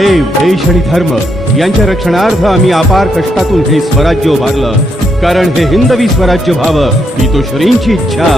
देव देश आणि धर्म यांच्या रक्षणार्थ आम्ही अपार कष्टातून हे स्वराज्य उभारलं, कारण हे हिंदवी स्वराज्य व्हावं ही तो श्रींची इच्छा.